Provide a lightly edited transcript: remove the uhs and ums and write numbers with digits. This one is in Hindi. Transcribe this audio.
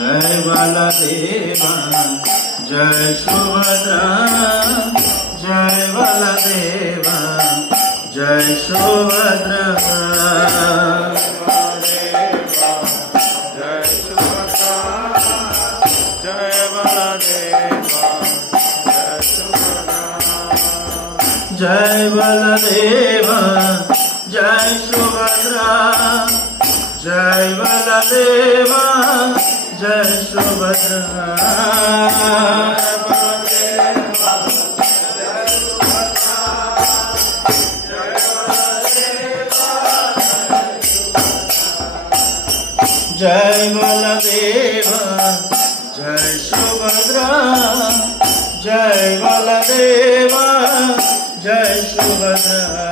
जय बलदेवा जय सुभद्रा जय बलदेवा जय सुभद्रा जय बलदेवा जय सुभद्रा जय बलदेवा जय सुभद्रा जय बलदेवा जय सुभद्रा जय बलदेवा जय सुभद्रा